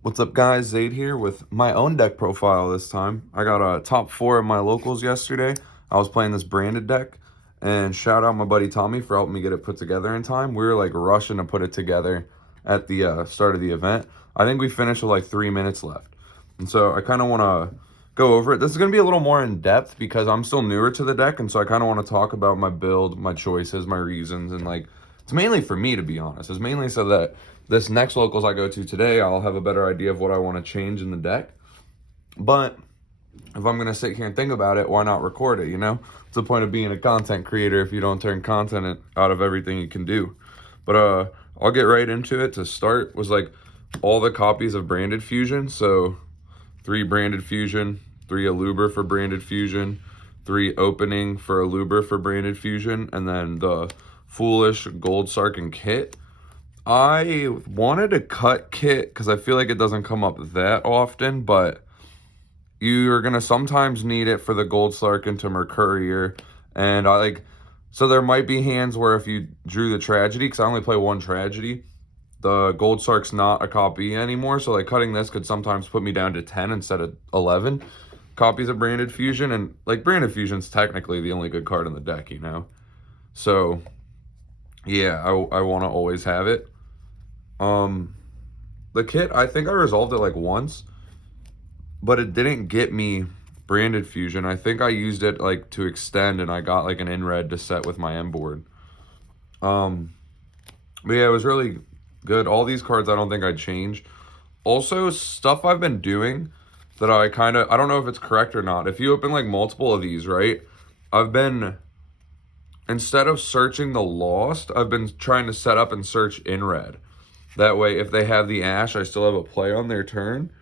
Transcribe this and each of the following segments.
What's up, guys? Zaid here with my own deck profile this time. I got a top 4 of my locals yesterday. I was playing this branded deck, and shout out my buddy Tommy for helping me get it put together in time. We were like rushing to put it together at the start of the event. I think we finished with like 3 minutes left. And so I kind of want to go over it. This is going to be a little more in depth because I'm still newer to the deck, and so I kind of want to talk about my build, my choices, my reasons, and like it's mainly for me, to be honest. It's mainly so that this next locals I go to today, I'll have a better idea of what I want to change in the deck. But if I'm going to sit here and think about it, why not record it, you know? It's the point of being a content creator if you don't turn content out of everything you can do. But I'll get right into it. To start was like all the copies of Branded Fusion. So 3 Branded Fusion, 3 Aluber for Branded Fusion, 3 Opening for Aluber for Branded Fusion, and then the Foolish Gold Sarkin Kit. I wanted to cut Kit because I feel like it doesn't come up that often, but you're gonna sometimes need it for the Gold Sarkin to Mercurier, and I like. So there might be hands where if you drew the Tragedy, because I only play 1 Tragedy, the Gold Sark's not a copy anymore. So like cutting this could sometimes put me down to 10 instead of 11 copies of Branded Fusion, and like Branded Fusion's technically the only good card in the deck, you know. So yeah, I want to always have it. Um, the kit, I think I resolved it like once, but it didn't get me Branded Fusion. I think I used it like to extend, and I got like an in red to set with my M board. Um, but yeah, it was really good. All these cards I don't think I'd change. Also, stuff I've been doing that I don't know if it's correct or not. If you open like multiple of these, right? I've been, instead of searching the lost, I've been trying to set up and search in red. That way, if they have the Ash, I still have a play on their turn.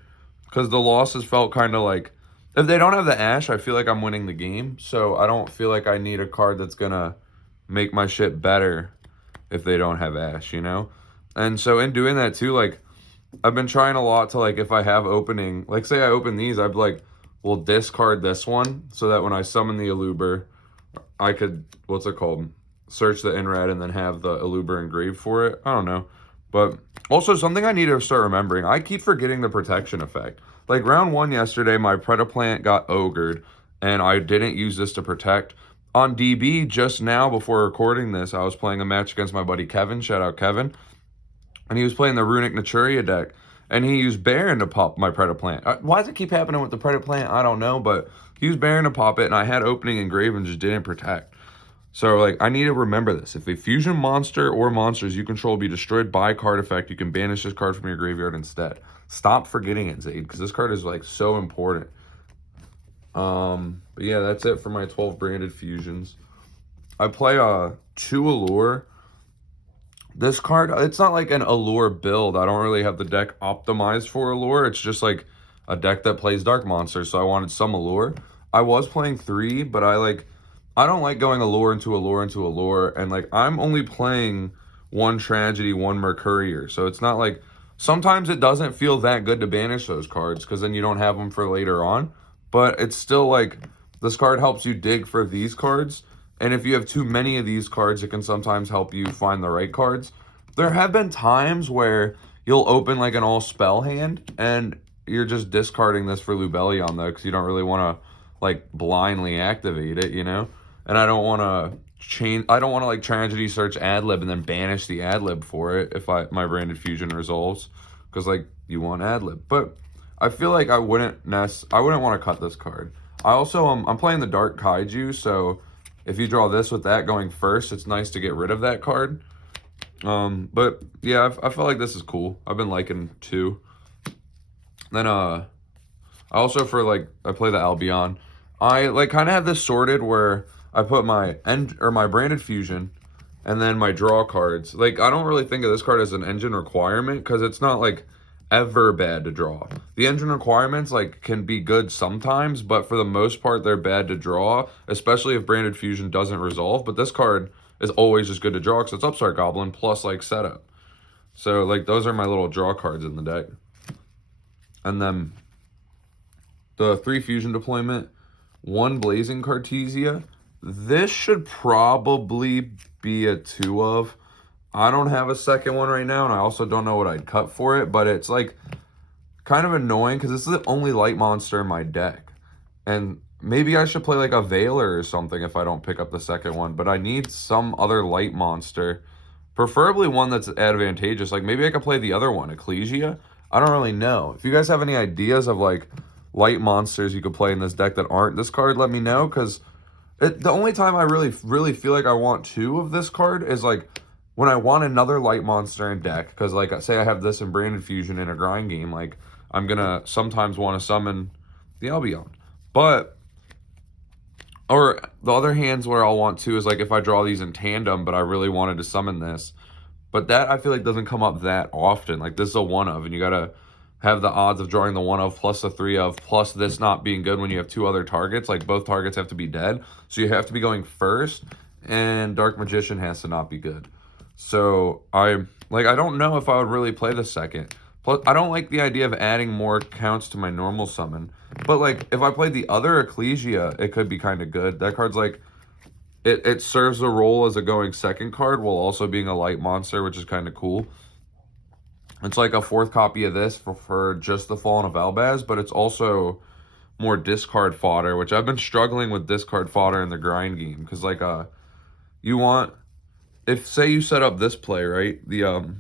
Because the losses felt kind of like, if they don't have the Ash, I feel like I'm winning the game. So I don't feel like I need a card that's going to make my shit better if they don't have Ash, you know? And so in doing that too, like, I've been trying a lot to, like, if I have opening, like, say I open these, I'd be like, well, discard this one so that when I summon the Aluber, I could, what's it called? Search the Inrad and then have the Aluber engraved for it. I don't know. But also something I need to start remembering, I keep forgetting the protection effect. Like round 1 yesterday, my Predaplant got ogred, and I didn't use this to protect. On DB, just now before recording this, I was playing a match against my buddy Kevin. Shout out Kevin. And he was playing the Runic Naturia deck, and he used Baron to pop my Predaplant. Why does it keep happening with the Predaplant? I don't know, but he used Baron to pop it, and I had opening engraved and just didn't protect. So, like, I need to remember this. If a fusion monster or monsters you control be destroyed by card effect, you can banish this card from your graveyard instead. Stop forgetting it, Zaid, because this card is, like, so important. But yeah, that's it for my 12 branded fusions. I play 2 Allure. This card, it's not like an Allure build. I don't really have the deck optimized for Allure. It's just, like, a deck that plays Dark Monsters, so I wanted some Allure. I was playing 3, but I don't like going Allure into Allure into Allure, and like I'm only playing 1 Tragedy, 1 Mercurier, so it's not like, sometimes it doesn't feel that good to banish those cards because then you don't have them for later on, but it's still like this card helps you dig for these cards, and if you have too many of these cards, it can sometimes help you find the right cards. There have been times where you'll open like an all spell hand and you're just discarding this for Lubellion though because you don't really want to like blindly activate it, you know? And I don't want to change. I don't want to like tragedy search adlib and then banish the adlib for it if my branded fusion resolves, because like you want adlib. But I feel like I wouldn't want to cut this card. I also I'm playing the Dark Kaiju, so if you draw this with that going first, it's nice to get rid of that card. But yeah, I feel like this is cool. I've been liking 2. Then I also for like I play the Albion. I like kind of have this sorted where I put my my branded fusion and then my draw cards. Like I don't really think of this card as an engine requirement because it's not like ever bad to draw. The engine requirements like can be good sometimes, but for the most part they're bad to draw, especially if branded fusion doesn't resolve. But this card is always just good to draw because it's Upstart Goblin plus like setup. So like those are my little draw cards in the deck. And then the 3 fusion deployment, 1 Blazing Cartesia. This should probably be a 2 of. I don't have a second one right now, and I also don't know what I'd cut for it, but it's like, kind of annoying because this is the only light monster in my deck. And maybe I should play like a Veiler or something if I don't pick up the second one. But I need some other light monster. Preferably one that's advantageous. Like maybe I could play the other one, Ecclesia. I don't really know. If you guys have any ideas of like light monsters you could play in this deck that aren't this card, let me know. Because the only time I really feel like I want two of this card is like when I want another light monster in deck. Because like say I have this in Branded Fusion in a grind game, like I'm gonna sometimes want to summon the Albion. But or the other hands where I'll want to is like if I draw these in tandem, but I really wanted to summon this. But that I feel like doesn't come up that often. Like this is a one of, and you gotta have the odds of drawing the one of plus the three of plus this not being good when you have two other targets. Like both targets have to be dead. So you have to be going first, and Dark Magician has to not be good. So I don't know if I would really play the second. Plus, I don't like the idea of adding more counts to my normal summon. But like if I played the other Ecclesia, it could be kind of good. That card's like it serves a role as a going second card while also being a light monster, which is kind of cool. It's like a fourth copy of this for just the Fallen of Albaz, but it's also more discard fodder, which I've been struggling with discard fodder in the grind game. Because like you want, if say you set up this play, right? The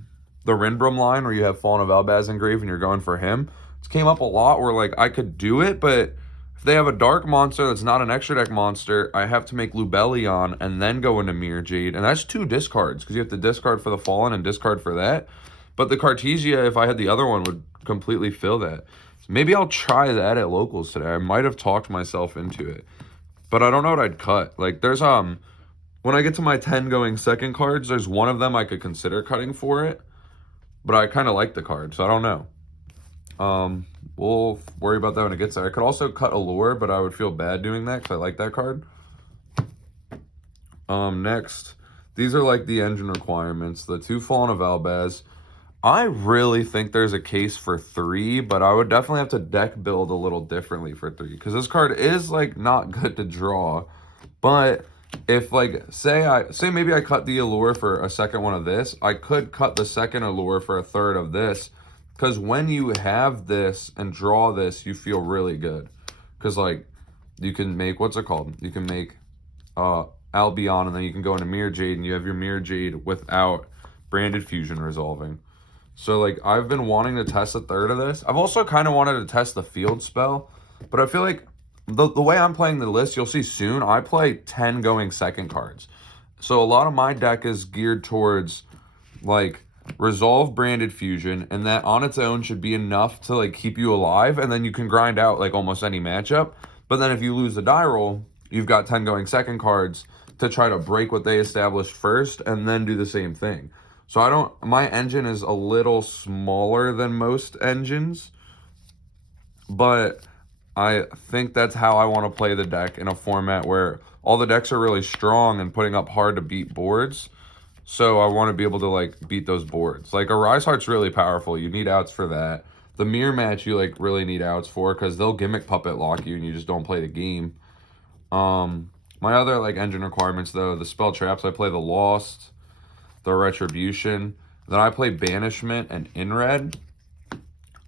Rinbrum line where you have Fallen of Albaz engraved and you're going for him. It came up a lot where like I could do it, but if they have a dark monster that's not an extra deck monster, I have to make Lubellion and then go into Mirror Jade. And that's two discards because you have to discard for the Fallen and discard for that. But the Cartesia, if I had the other one, would completely fill that. So maybe I'll try that at locals today. I might have talked myself into it. But I don't know what I'd cut. Like there's when I get to my 10 going second cards, there's one of them I could consider cutting for it. But I kind of like the card, so I don't know. We'll worry about that when it gets there. I could also cut Allure, but I would feel bad doing that because I like that card. Next, these are like the engine requirements. The two Fallen of Albaz. I really think there's a case for 3, but I would definitely have to deck build a little differently for 3 because this card is like not good to draw. But if like say maybe I cut the Allure for a second one of this, I could cut the second Allure for a third of this. Because when you have this and draw this, you feel really good. Because, like, you can make, what's it called? You can make Albion, and then you can go into Mirror Jade, and you have your Mirror Jade without Branded Fusion resolving. So, like, I've been wanting to test a third of this. I've also kind of wanted to test the field spell. But I feel like the way I'm playing the list, you'll see soon, I play 10 going second cards. So, a lot of my deck is geared towards, like, resolve Branded Fusion, and that on its own should be enough to like keep you alive, and then you can grind out like almost any matchup. But then if you lose the die roll, you've got 10 going second cards to try to break what they established first and then do the same thing. So my engine is a little smaller than most engines, but I think that's how I want to play the deck in a format where all the decks are really strong and putting up hard to beat boards. So I want to be able to like beat those boards. Like a Rise Heart's really powerful. You need outs for that. The Mirror Match you like really need outs for because they'll Gimmick Puppet lock you and you just don't play the game. My other like engine requirements though, the spell traps, I play the Lost, the Retribution. Then I play Banishment and Inred.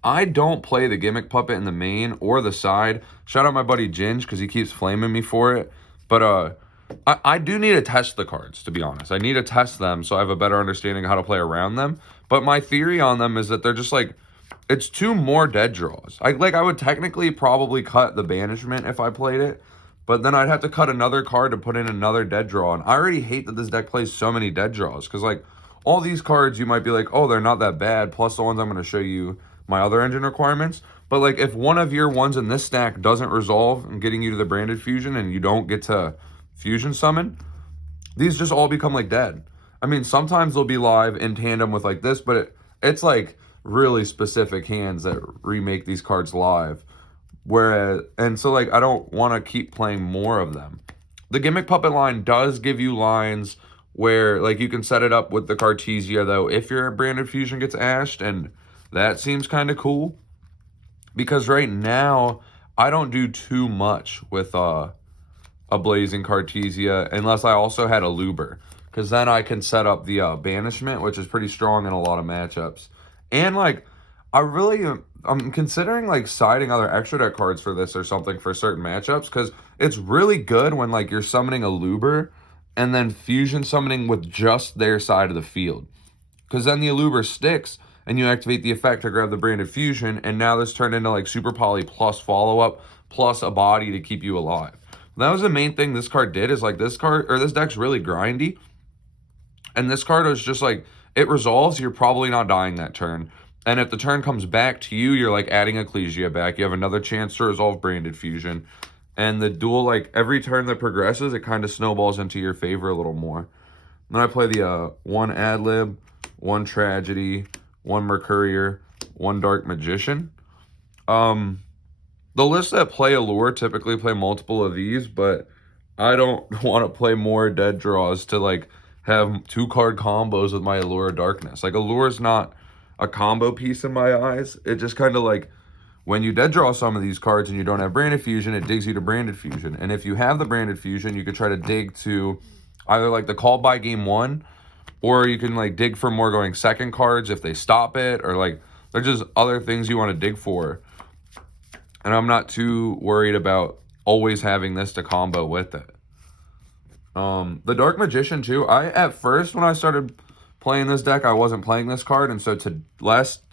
I don't play the Gimmick Puppet in the main or the side. Shout out my buddy Ginge because he keeps flaming me for it. But I do need to test the cards, to be honest. I need to test them so I have a better understanding of how to play around them. But my theory on them is that they're just like, it's 2 more dead draws. I would technically probably cut the Banishment if I played it, but then I'd have to cut another card to put in another dead draw. And I already hate that this deck plays so many dead draws because like all these cards you might be like, oh, they're not that bad, plus the ones I'm going to show you my other engine requirements. But like if one of your ones in this stack doesn't resolve and getting you to the Branded Fusion and you don't get to Fusion Summon, these just all become like dead. I mean, sometimes they'll be live in tandem with like this, but it's like really specific hands that remake these cards live. And so like I don't want to keep playing more of them. The Gimmick Puppet line does give you lines where like you can set it up with the Cartesia though if your Branded Fusion gets ashed, and that seems kind of cool. Because right now I don't do too much with a Blazing Cartesia unless I also had a Luber, because then I can set up the Banishment, which is pretty strong in a lot of matchups. And like I'm considering like siding other extra deck cards for this or something for certain matchups, because it's really good when like you're summoning a Luber and then fusion summoning with just their side of the field. Because then the Aluber sticks and you activate the effect to grab the branded fusion, and now this turned into like Super Poly plus follow up plus a body to keep you alive. That was the main thing this card did, is like this card or this deck's really grindy. And this card is just like, it resolves, you're probably not dying that turn. And if the turn comes back to you, you're like adding Ecclesia back. You have another chance to resolve Branded Fusion. And the duel, like every turn that progresses, it kind of snowballs into your favor a little more. Then I play the one Ad Lib, one Tragedy, one Mercurier, one Dark Magician. The lists that play Allure typically play multiple of these, but I don't want to play more dead draws to like have 2-card combos with my Allure of Darkness. Like, Allure is not a combo piece in my eyes. It just kind of like, when you dead draw some of these cards and you don't have Branded Fusion, it digs you to Branded Fusion. And if you have the Branded Fusion, you could try to dig to either like the call by game 1, or you can like dig for more going second cards if they stop it, or like there's just other things you want to dig for. And I'm not too worried about always having this to combo with it. The Dark Magician too. At first when I started playing this deck, I wasn't playing this card, and so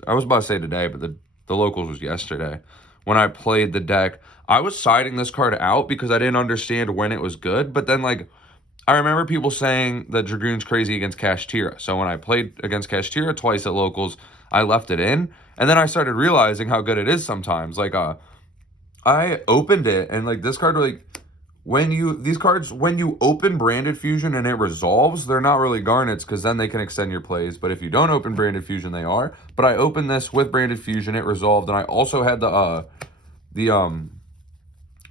I was about to say today, but the locals was yesterday. When I played the deck, I was siding this card out because I didn't understand when it was good. But then like, I remember people saying that Dragoon's crazy against Kashtira. So when I played against Kashtira twice at locals, I left it in. And then I started realizing how good it is sometimes. Like, I opened it, and like this card, like when you open Branded Fusion and it resolves, they're not really Garnets, because then they can extend your plays. But if you don't open Branded Fusion, they are. But I opened this with Branded Fusion, it resolved, and I also had the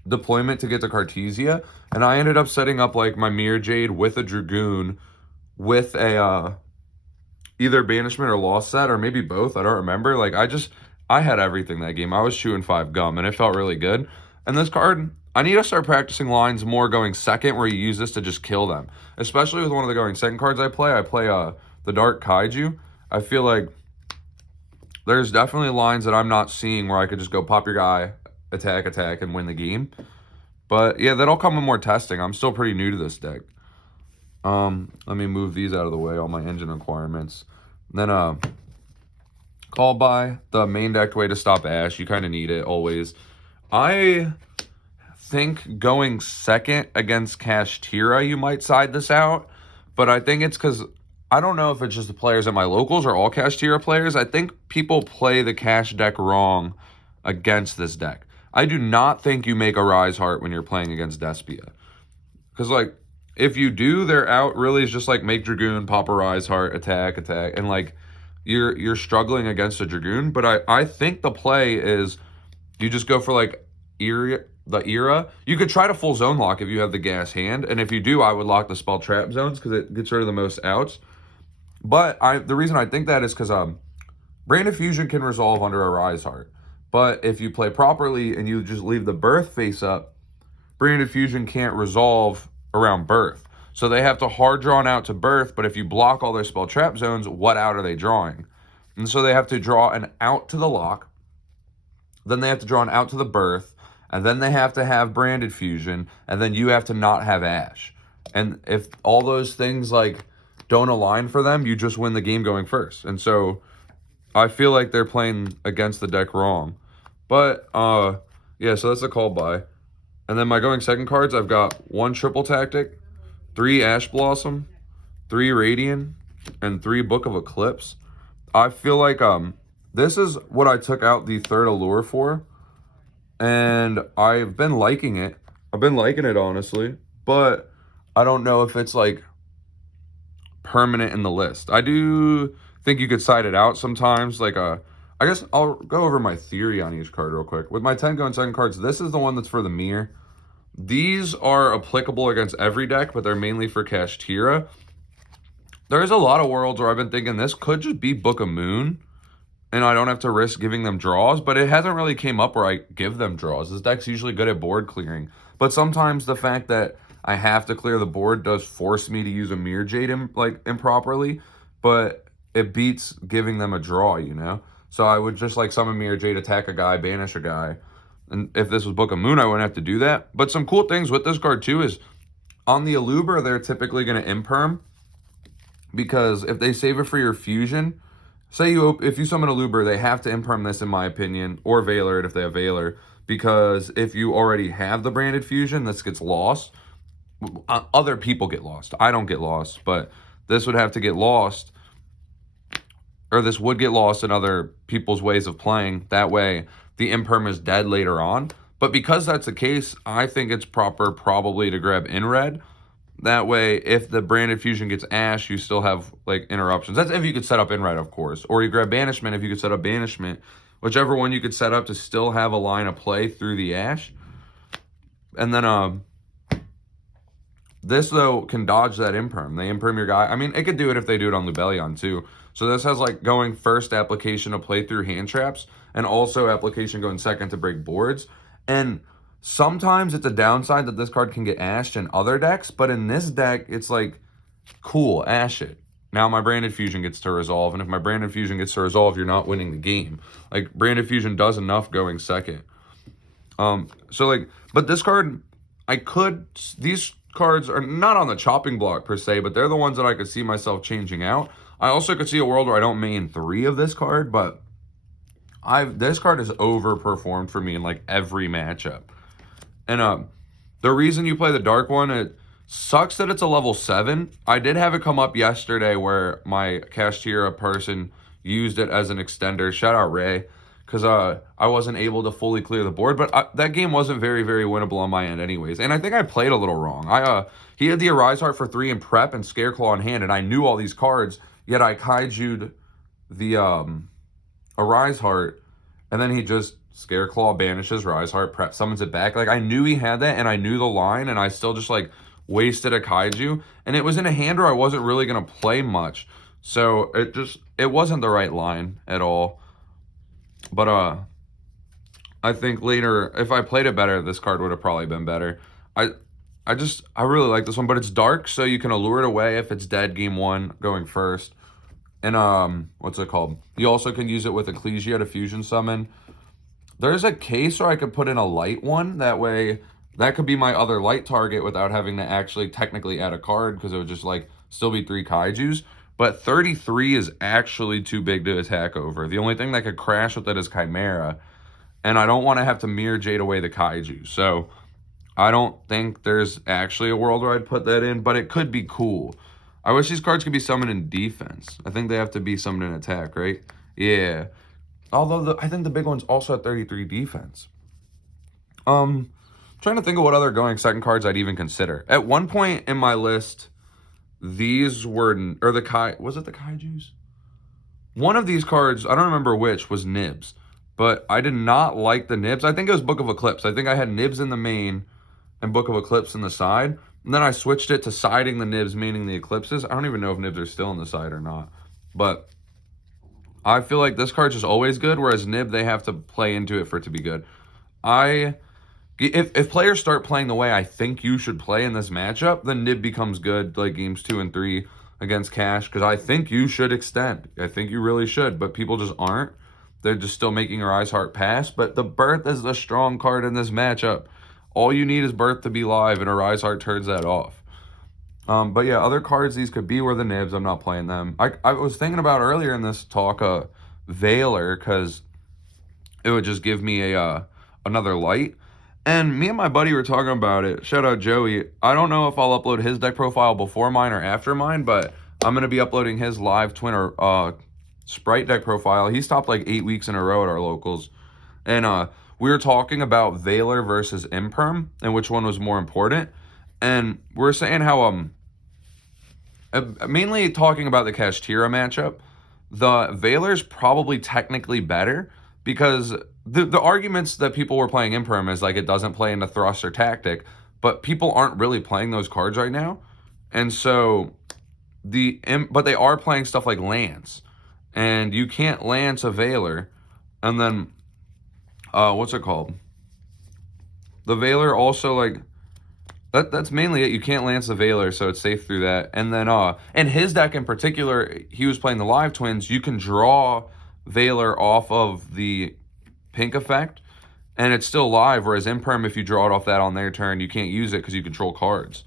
deployment to get to Cartesia, and I ended up setting up like my Mirror Jade with a Dragoon with a either Banishment or Lost set, or maybe both, I don't remember. Like, I had everything that game. I was chewing 5 gum, and it felt really good. And this card, I need to start practicing lines more going second, where you use this to just kill them. Especially with one of the going second cards I play the Dark Kaiju. I feel like there's definitely lines that I'm not seeing where I could just go pop your guy, attack, and win the game. But yeah, that'll come with more testing. I'm still pretty new to this deck. Let me move these out of the way, all my engine requirements. Then call by, the main decked way to stop Ash. You kind of need it always. I think going second against Kashtira, you might side this out, but I think it's because I don't know if it's just the players at my locals or all Kashtira players. I think people play the Cash deck wrong against this deck. I do not think you make a Rise Heart when you're playing against Despia. Because, like, if you do, their out really is just, like, make Dragoon, pop a Rise Heart, attack, and, like, you're struggling against a Dragoon. But I think the play is you just go for, like, the Era. You could try to full zone lock if you have the gas hand. And if you do, I would lock the spell trap zones because it gets rid of the most outs. But the reason I think that is because Branded Fusion can resolve under a Rise Heart. But if you play properly and you just leave the Birth face up, Branded Fusion can't resolve around Birth. So they have to hard draw an out to Birth, but if you block all their spell trap zones, what out are they drawing? And so they have to draw an out to the lock, then they have to draw an out to the Birth, and then they have to have Branded Fusion, and then you have to not have Ash. And if all those things like don't align for them, you just win the game going first. And so I feel like they're playing against the deck wrong. But yeah, so that's a call by. And then my going second cards, I've got 1 Triple Tactic, 3 Ash Blossom, 3 Radiant, and 3 Book of Eclipse. I feel like this is what I took out the third Allure for, and I've been liking it. I've been liking it, honestly, but I don't know if it's like permanent in the list. I do think you could side it out sometimes. Like I guess I'll go over my theory on each card real quick. With my 10 going second cards, this is the one that's for the mirror. These are applicable against every deck, but they're mainly for Kashtira. There's a lot of worlds where I've been thinking this could just be Book of Moon, and I don't have to risk giving them draws, but it hasn't really came up where I give them draws. This deck's usually good at board clearing, but sometimes the fact that I have to clear the board does force me to use a Mirror Jade improperly, but it beats giving them a draw, you know? So I would just like summon Mirror Jade, attack a guy, banish a guy. And if this was Book of Moon, I wouldn't have to do that. But some cool things with this card too is on the Aluber, they're typically going to imperm, because if they save it for your fusion, say if you summon a Luber, they have to imperm this, in my opinion, or Veiler it if they have Veiler, because if you already have the branded fusion, this gets lost. Other people get lost. I don't get lost, but this would have to get lost, or this would get lost in other people's ways of playing. That way, the imperm is dead later on. But because that's the case, I think it's proper probably to grab in red. That way, if the branded fusion gets Ash, you still have like interruptions. That's if you could set up in red, of course. Or you grab banishment if you could set up banishment. Whichever one you could set up to still have a line of play through the Ash. And then this though can dodge that imperm. They imperm your guy. I mean, it could do it if they do it on Lubellion too. So this has like going first application to play through hand traps, and also application going second to break boards. And sometimes it's a downside that this card can get ashed in other decks, but in this deck, it's like, cool, ash it. Now my branded fusion gets to resolve, and if my branded fusion gets to resolve, you're not winning the game. Like, branded fusion does enough going second. So like, but this card, these cards are not on the chopping block per se, but they're the ones that I could see myself changing out. I also could see a world where I don't main 3 of this card, but this card has overperformed for me in like every matchup. And the reason you play the dark one, it sucks that it's a level 7. I did have it come up yesterday where my Kashtira person used it as an extender. Shout out Ray, because I wasn't able to fully clear the board, but that game wasn't very, very winnable on my end anyways. And I think I played a little wrong. He had the Arise Heart for 3 in prep and Scareclaw in hand, and I knew all these cards, yet I kaiju'd the Arise Heart, and then he just Scareclaw banishes Rise Heart, prep summons it back. Like, I knew he had that, and I knew the line, and I still just like wasted a kaiju, and it was in a hand where I wasn't really gonna play much, so it wasn't the right line at all. But I think later, if I played it better, this card would have probably been better. I really like this one, but it's dark, so you can allure it away if it's dead game 1 going first. And what's it called? You also can use it with Ecclesia to fusion summon. There's a case where I could put in a light one. That way, that could be my other light target without having to actually technically add a card, because it would just like still be 3 kaijus. But 33 is actually too big to attack over. The only thing that could crash with it is Chimera. And I don't want to have to Mirror Jade away the kaiju. So I don't think there's actually a world where I'd put that in, but it could be cool. I wish these cards could be summoned in defense. I think they have to be summoned in attack, right? Yeah. Although I think the big one's also at 33 defense. Trying to think of what other going second cards I'd even consider. At one point in my list, these were, or was it the kaijus? One of these cards, I don't remember which, was Nibs. But I did not like the Nibs. I think it was Book of Eclipse. I think I had Nibs in the main and Book of Eclipse in the side. And then I switched it to siding the Nibs, meaning the Eclipses. I don't even know if Nibs are still in the side or not. But I feel like this card's just always good, whereas Nib, they have to play into it for it to be good. If players start playing the way I think you should play in this matchup, then Nib becomes good like games 2 and 3 against Cash, because I think you should extend. I think you really should, but people just aren't. They're just still making your Rise Heart pass. But the Birth is the strong card in this matchup. All you need is Birth to be live, and a Rise Heart turns that off. But yeah, other cards these could be were the Nibs. I'm not playing them. I was thinking about earlier in this talk, Veiler, because it would just give me another light. And me and my buddy were talking about it. Shout out Joey. I don't know if I'll upload his deck profile before mine or after mine, but I'm going to be uploading his live twin or Sprite deck profile. He stopped like 8 weeks in a row at our locals. And we were talking about Veiler versus Imperm and which one was more important. And we're saying how mainly talking about the Kashtira matchup, the Veiler's probably technically better, because the arguments that people were playing Imperm is like it doesn't play into thrust or tactic, but people aren't really playing those cards right now. And so but they are playing stuff like Lance. And you can't Lance a Veiler. And then what's it called? The Veiler also, like, that's mainly it. You can't Lance the Veiler, so it's safe through that. And then in his deck in particular, he was playing the Live Twins. You can draw Valor off of the pink effect, and it's still live, whereas Imperm, if you draw it off that on their turn, you can't use it because you control cards.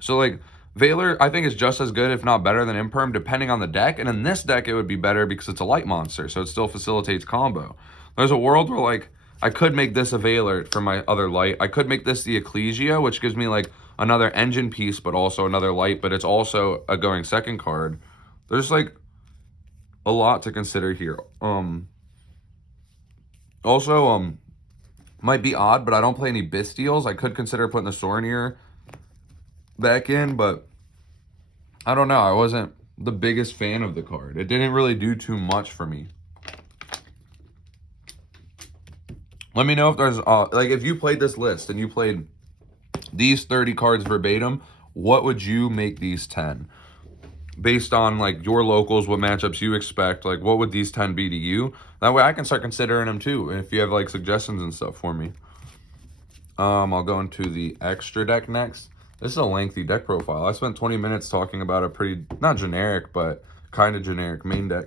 So, like, Valor, I think, is just as good, if not better, than Imperm, depending on the deck. And in this deck, it would be better because it's a light monster, so it still facilitates combo. There's a world where, like, I could make this a Valor for my other light. I could make this the Ecclesia, which gives me, like, another engine piece, but also another light, but it's also a going second card. There's, like, a lot to consider here. Also, might be odd, but I don't play any Bestials. I could consider putting the Sornier back in, but I don't know. I wasn't the biggest fan of the card. It didn't really do too much for me. Let me know if there's, like, if you played this list and you played these 30 cards verbatim, what would you make these 10? Based on, like, your locals, what matchups you expect, like, what would these 10 be to you? That way I can start considering them too, if you have, like, suggestions and stuff for me. I'll go into the extra deck next. This is a lengthy deck profile. I spent 20 minutes talking about a pretty, not generic, but kind of generic main deck.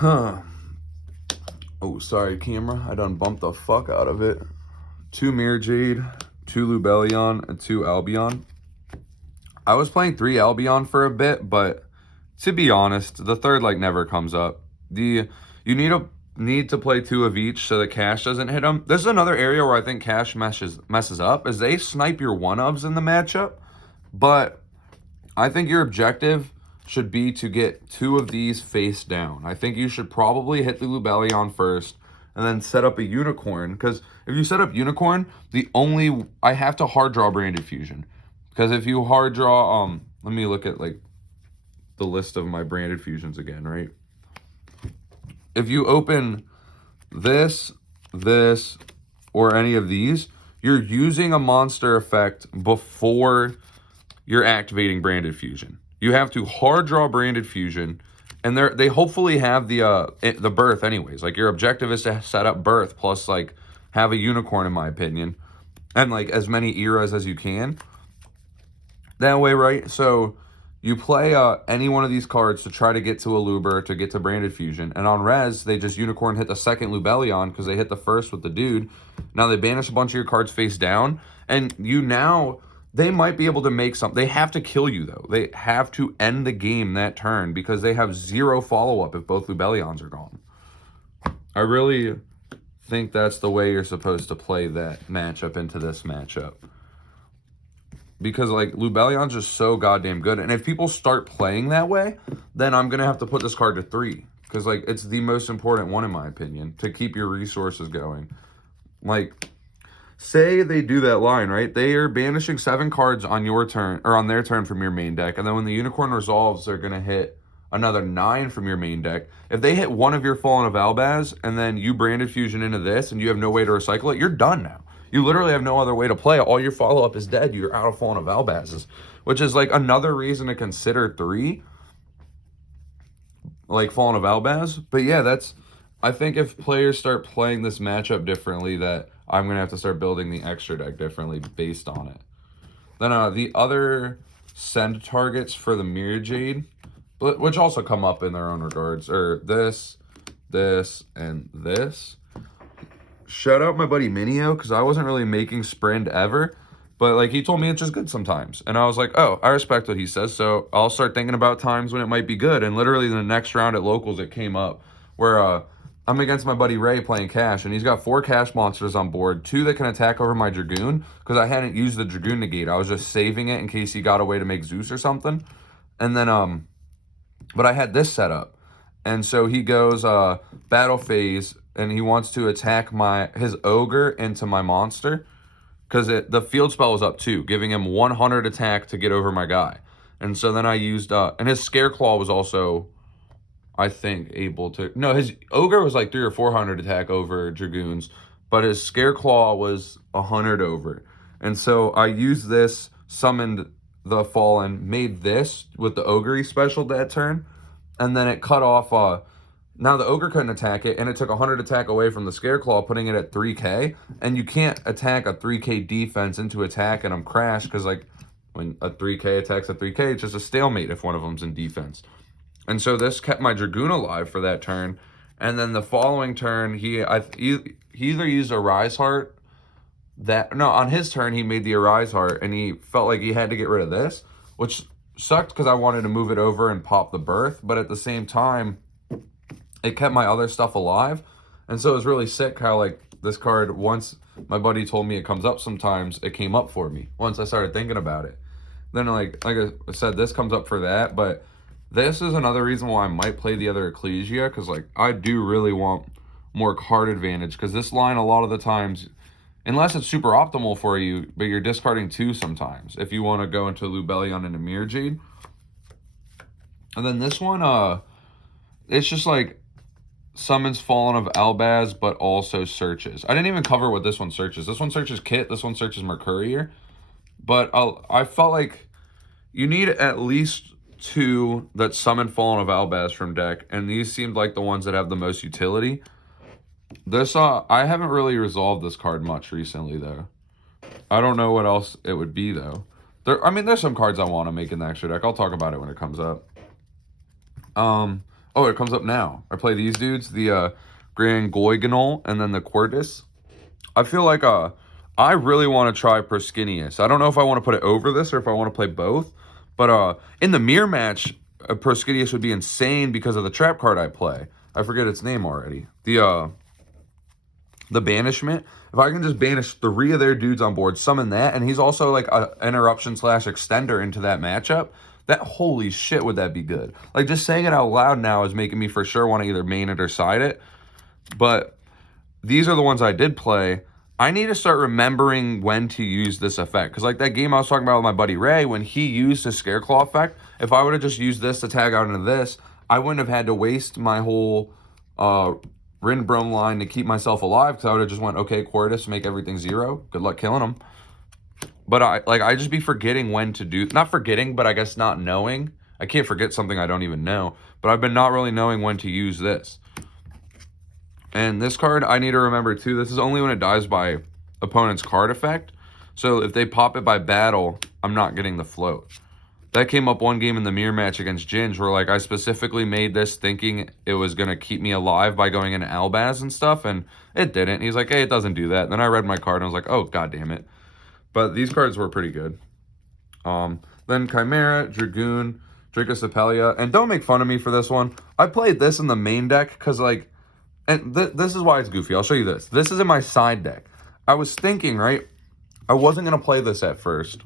Oh, sorry, camera. I done bumped the fuck out of it. 2 Mirror Jade, 2 Lubellion, and 2 Albion. I was playing 3 Albion for a bit, but to be honest, the third, like, never comes up. You need to play 2 of each so that cash doesn't hit them. This is another area where I think cash messes up, is they snipe your 1-ofs in the matchup, but I think your objective should be to get 2 of these face down. I think you should probably hit the Lubellion first and then set up a Unicorn, because if you set up Unicorn, I have to hard draw Branded Fusion. Because if you hard draw, let me look at, like, the list of my Branded Fusions again, right? If you open this, or any of these, you're using a monster effect before you're activating Branded Fusion. You have to hard draw Branded Fusion, and they hopefully have the birth anyways. Like, your objective is to set up birth plus, like, have a Unicorn, in my opinion, and, like, as many eras as you can. That way, right? So you play any one of these cards to try to get to a Luber, to get to Branded Fusion. And on res, they just Unicorn hit the second Lubellion because they hit the first with the dude. Now they banish a bunch of your cards face down. And they might be able to make something. They have to kill you, though. They have to end the game that turn because they have 0 follow-up if both Lubellions are gone. I really think that's the way you're supposed to play that matchup into this matchup. Because, like, Lubellion's just so goddamn good. And if people start playing that way, then I'm going to have to put this card to 3. Because, like, it's the most important one, in my opinion, to keep your resources going. Like, say they do that line, right? They are banishing 7 cards on your turn, or on their turn from your main deck. And then when the Unicorn resolves, they're going to hit another 9 from your main deck. If they hit one of your Fallen of Albaz, and then you Branded Fusion into this, and you have no way to recycle it, you're done now. You literally have no other way to play it. All your follow-up is dead. You're out of Fallen of Albaz's, which is, like, another reason to consider 3, like, Fallen of Albaz. But yeah, I think if players start playing this matchup differently, that I'm going to have to start building the extra deck differently based on it. Then the other send targets for the Mirror Jade, which also come up in their own regards, are this, and this. Shout out my buddy Minio, because I wasn't really making Sprint ever, but, like, he told me it's just good sometimes. And I was like, oh, I respect what he says, so I'll start thinking about times when it might be good. And literally in the next round at Locals, it came up where I'm against my buddy Ray playing Cash, and he's got 4 Cash monsters on board, 2 that can attack over my Dragoon, because I hadn't used the Dragoon negate. I was just saving it in case he got away to make Zeus or something. And then, but I had this set up. And so he goes battle phase, and he wants to attack his Ogre into my monster, because the field spell was up too, giving him 100 attack to get over my guy. And so then I used, and his Scareclaw was also, I think, able to, no, his Ogre was like 300 or 400 attack over Dragoons, but his Scareclaw was 100 over. And so I used this, summoned the Fallen, made this with the Ogre special that turn, and then it cut off, now the Ogre couldn't attack it, and it took 100 attack away from the Scareclaw, putting it at 3k, and you can't attack a 3k defense into attack and I'm crashed, because, like, when a 3k attacks a 3k, it's just a stalemate if one of them's in defense. And so this kept my Dragoon alive for that turn. And then the following turn, he either used a Rise Heart. On his turn, he made the Arise Heart, and he felt like he had to get rid of this, which sucked because I wanted to move it over and pop the Birth. But at the same time, it kept my other stuff alive. And so it was really sick how, like, this card, once my buddy told me it comes up sometimes, it came up for me once I started thinking about it. Then, like I said, this comes up for that, but this is another reason why I might play the other Ecclesia, because, like, I do really want more card advantage, because this line, a lot of the times, unless it's super optimal for you, but you're discarding 2 sometimes, if you want to go into Lubellion and Emir Jade. And then this one, it's just, like, summons Fallen of Albaz, but also searches. I didn't even cover what this one searches. This one searches Kit, this one searches Mercurier. But I felt like you need at least 2 that summon Fallen of Albaz from deck, and these seemed like the ones that have the most utility. This, I haven't really resolved this card much recently, though. I don't know what else it would be, though. There's some cards I want to make in the extra deck. I'll talk about it when it comes up. Oh, it comes up now. I play these dudes, the Grand Goiganol and then the Quertus. I feel like I really want to try Proskinius. I don't know if I want to put it over this or if I want to play both. But in the mirror match, Proskinius would be insane because of the trap card I play. I forget its name already. The Banishment. If I can just banish 3 of their dudes on board, summon that, and he's also like a interruption/extender into that matchup, that, holy shit, would that be good. Like, just saying it out loud now is making me for sure want to either main it or side it. But these are the ones I did play. I need to start remembering when to use this effect. Because, like, that game I was talking about with my buddy Ray, when he used his Scareclaw effect, if I would have just used this to tag out into this, I wouldn't have had to waste my whole Rinbrom line to keep myself alive, because I would have just went, okay, Quertus, make everything 0. Good luck killing him. But I just be forgetting when to do, not forgetting, but I guess not knowing. I can't forget something I don't even know, but I've been not really knowing when to use this. And this card, I need to remember too, this is only when it dies by opponent's card effect. So if they pop it by battle, I'm not getting the float. That came up one game in the mirror match against Ginge, where, like, I specifically made this thinking it was going to keep me alive by going into Albaz and stuff, and it didn't. He's like, hey, it doesn't do that. And then I read my card and I was like, oh, god damn it. But these cards were pretty good. Then Chimera, Dragoon, Dracosepelia. And don't make fun of me for this one. I played this in the main deck because, like, and this is why it's goofy. I'll show you this. This is in my side deck. I was thinking, right, I wasn't going to play this at first.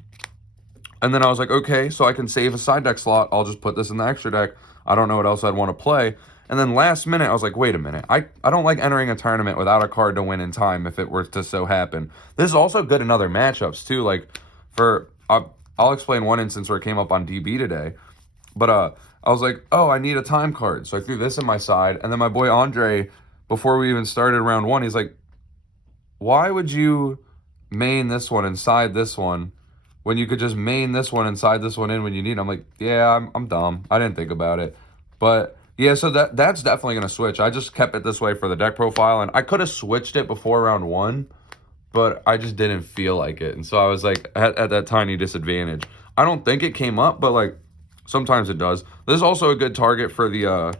And then I was like, okay, so I can save a side deck slot. I'll just put this in the extra deck. I don't know what else I'd want to play. And then last minute, I was like, wait a minute. I don't like entering a tournament without a card to win in time if it were to so happen. This is also good in other matchups, too. Like, I'll explain one instance where it came up on DB today. But I was like, oh, I need a time card. So I threw this in my side. And then my boy Andre, before we even started round 1, he's like, why would you main this one inside this one when you could just main this one inside this one in when you need it? I'm like, yeah, I'm dumb. I didn't think about it. But yeah, so that's definitely going to switch. I just kept it this way for the deck profile, and I could have switched it before round 1, but I just didn't feel like it. And so I was like at that tiny disadvantage. I don't think it came up, but, like, sometimes it does. This is also a good target for the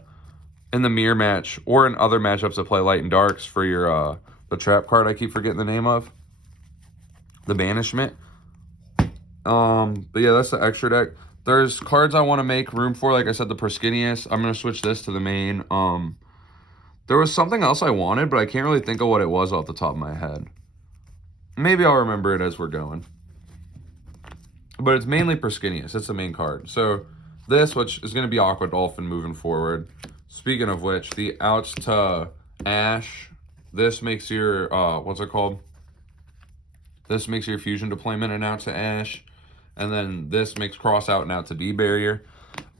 in the mirror match or in other matchups that play light and darks for your the trap card I keep forgetting the name of. The Banishment. But yeah, that's the extra deck. There's cards I want to make room for. Like I said, the Proskinius. I'm going to switch this to the main. There was something else I wanted, but I can't really think of what it was off the top of my head. Maybe I'll remember it as we're going. But it's mainly Proskinius. It's the main card. So this, which is going to be Aqua Dolphin moving forward. Speaking of which, the outs to Ash. This makes your, what's it called? This makes your fusion deployment and out to Ash. And then this makes cross out and out to D-Barrier.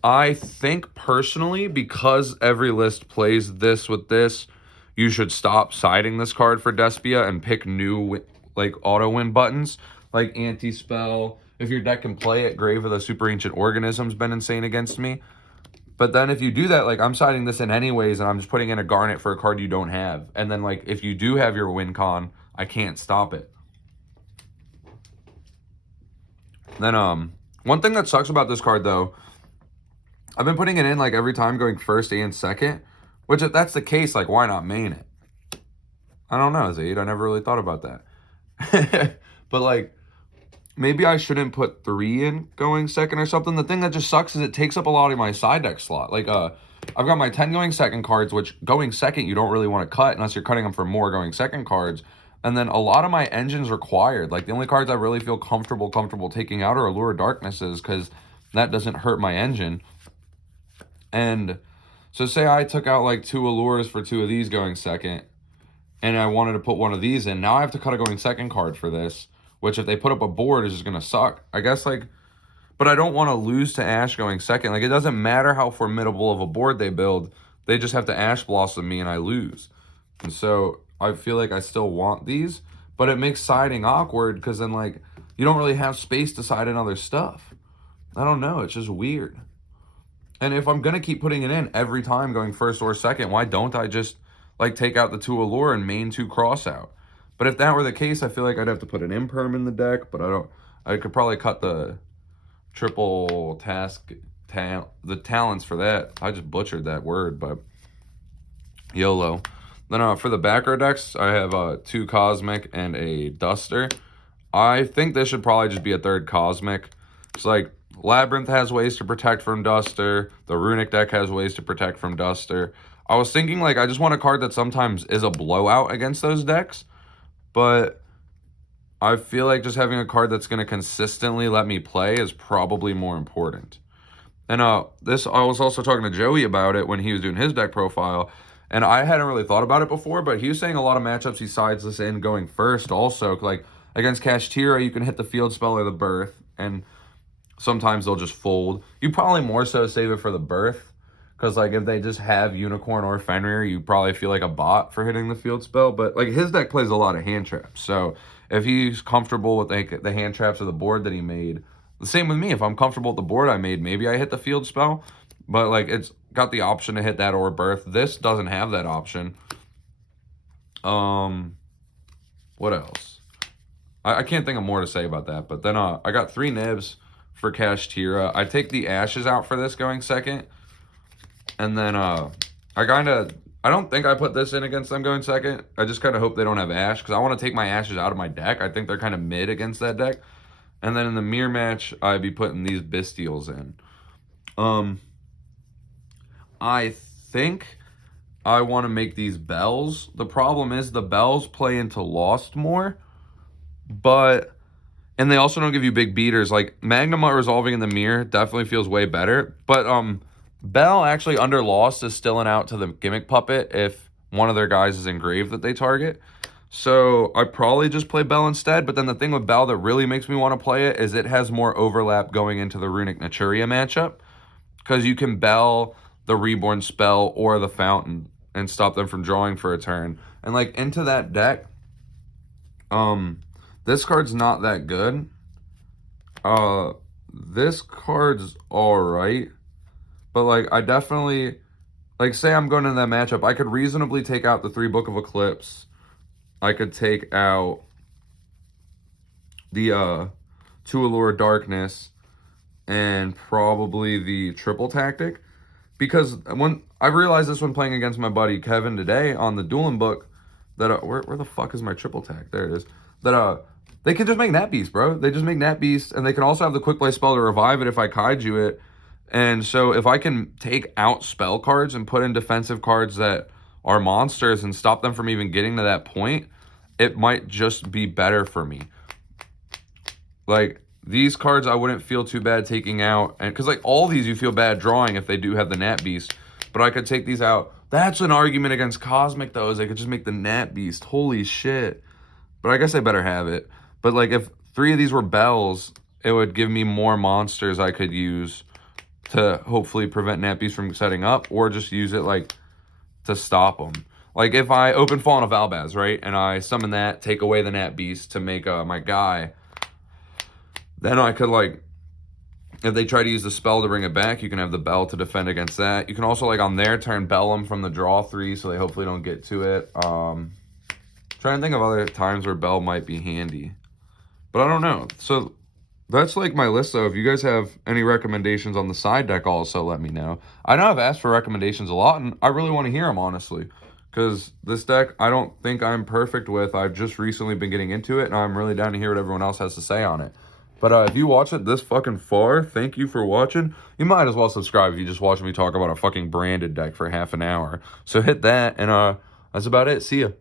I think personally, because every list plays this with this, you should stop siding this card for Despia and pick new, like, auto-win buttons. Like Anti-Spell. If your deck can play it, Grave of the Super Ancient Organism's been insane against me. But then if you do that, like, I'm siding this in anyways, and I'm just putting in a Garnet for a card you don't have. And then, like, if you do have your win con, I can't stop it. Then, one thing that sucks about this card, though, I've been putting it in like every time going first and second, which if that's the case, like why not main it? I don't know, Zaid. I never really thought about that. But like maybe I shouldn't put 3 in going second or something. The thing that just sucks is it takes up a lot of my side deck slot. Like I've got my 10 going second cards, which going second you don't really want to cut unless you're cutting them for more going second cards. And then a lot of my engines required. Like the only cards I really feel comfortable taking out are Allure Darknesses because that doesn't hurt my engine. And so say I took out like 2 Allures for 2 of these going second, and I wanted to put one of these in. Now I have to cut a going second card for this, which if they put up a board is just going to suck. I guess like, but I don't want to lose to Ash going second. Like it doesn't matter how formidable of a board they build. They just have to Ash Blossom me and I lose. And so I feel like I still want these, but it makes siding awkward because then like you don't really have space to side in other stuff. I don't know. It's just weird. And if I'm going to keep putting it in every time going first or second, why don't I just like take out the 2 Allure and main 2 cross out? But if that were the case, I feel like I'd have to put an imperm in the deck, but I could probably cut the triple the talents for that. I just butchered that word, but YOLO. Then for the back row decks, I have 2 Cosmic and a Duster. I think this should probably just be a 3rd Cosmic. It's like Labyrinth has ways to protect from Duster. The Runic deck has ways to protect from Duster. I was thinking like I just want a card that sometimes is a blowout against those decks, but I feel like just having a card that's going to consistently let me play is probably more important. And this, I was also talking to Joey about it when he was doing his deck profile, and I hadn't really thought about it before, but he was saying a lot of matchups he sides this in going first also. Like against Kashtira, you can hit the field spell or the birth, and sometimes they'll just fold. You probably more so save it for the birth, because like if they just have Unicorn or Fenrir, you probably feel like a bot for hitting the field spell. But like his deck plays a lot of hand traps, so if he's comfortable with the hand traps of the board that he made, the same with me. If I'm comfortable with the board I made, maybe I hit the field spell. But like it's got the option to hit that or birth. This doesn't have that option. What else? I can't think of more to say about that. But then I got 3 nibs for Kashtira. I take the Ashes out for this going second. And then I don't think I put this in against them going second. I just kind of hope they don't have Ash because I want to take my Ashes out of my deck. I think they're kind of mid against that deck. And then in the mirror match, I'd be putting these Bestials in. I think I want to make these Bells. The problem is the Bells play into Lost more, and they also don't give you big beaters. Like Magnemite resolving in the mirror definitely feels way better, but Bell actually under Lost is still an out to the Gimmick Puppet if one of their guys is engraved that they target. So I probably just play Bell instead. But then the thing with Bell that really makes me want to play it is it has more overlap going into the Runic Naturia matchup, because you can Bell the Reborn spell or the Fountain and stop them from drawing for a turn. And like into that deck, this card's not that good. This card's alright. But like I definitely, like say I'm going into that matchup, I could reasonably take out the 3 Book of Eclipse. I could take out the 2 Allure Darkness and probably the triple tactic. Because when I realized this when playing against my buddy Kevin today on the dueling book, that where the fuck is my triple tack? There it is. That they can just make Nat Beast, bro. They just make Nat Beast, and they can also have the quick play spell to revive it if I kaiju it. And so if I can take out spell cards and put in defensive cards that are monsters and stop them from even getting to that point, it might just be better for me. Like these cards I wouldn't feel too bad taking out, and because like all these you feel bad drawing if they do have the Nat Beast, but I could take these out. That's an argument against Cosmic though, is I could just make the Nat Beast. Holy shit. But I guess I better have it. But like if 3 of these were Bells, it would give me more monsters I could use to hopefully prevent Nat Beast from setting up, or just use it like to stop them. Like if I open Fallen of Albaz, right, and I summon that, take away the Nat Beast to make my guy, then I could like, if they try to use the spell to bring it back, you can have the Bell to defend against that. You can also like on their turn Bell them from the draw 3, so they hopefully don't get to it. Trying to think of other times where Bell might be handy, but I don't know. So That's like my list though. If you guys have any recommendations on the side deck, also let me know. I know I've asked for recommendations a lot, and I really want to hear them honestly, because this deck I don't think I'm perfect with. I've just recently been getting into it, and I'm really down to hear what everyone else has to say on it. But if you watch it this fucking far, thank you for watching. You might as well subscribe if you just watch me talk about a fucking branded deck for half an hour. So hit that, and that's about it. See ya.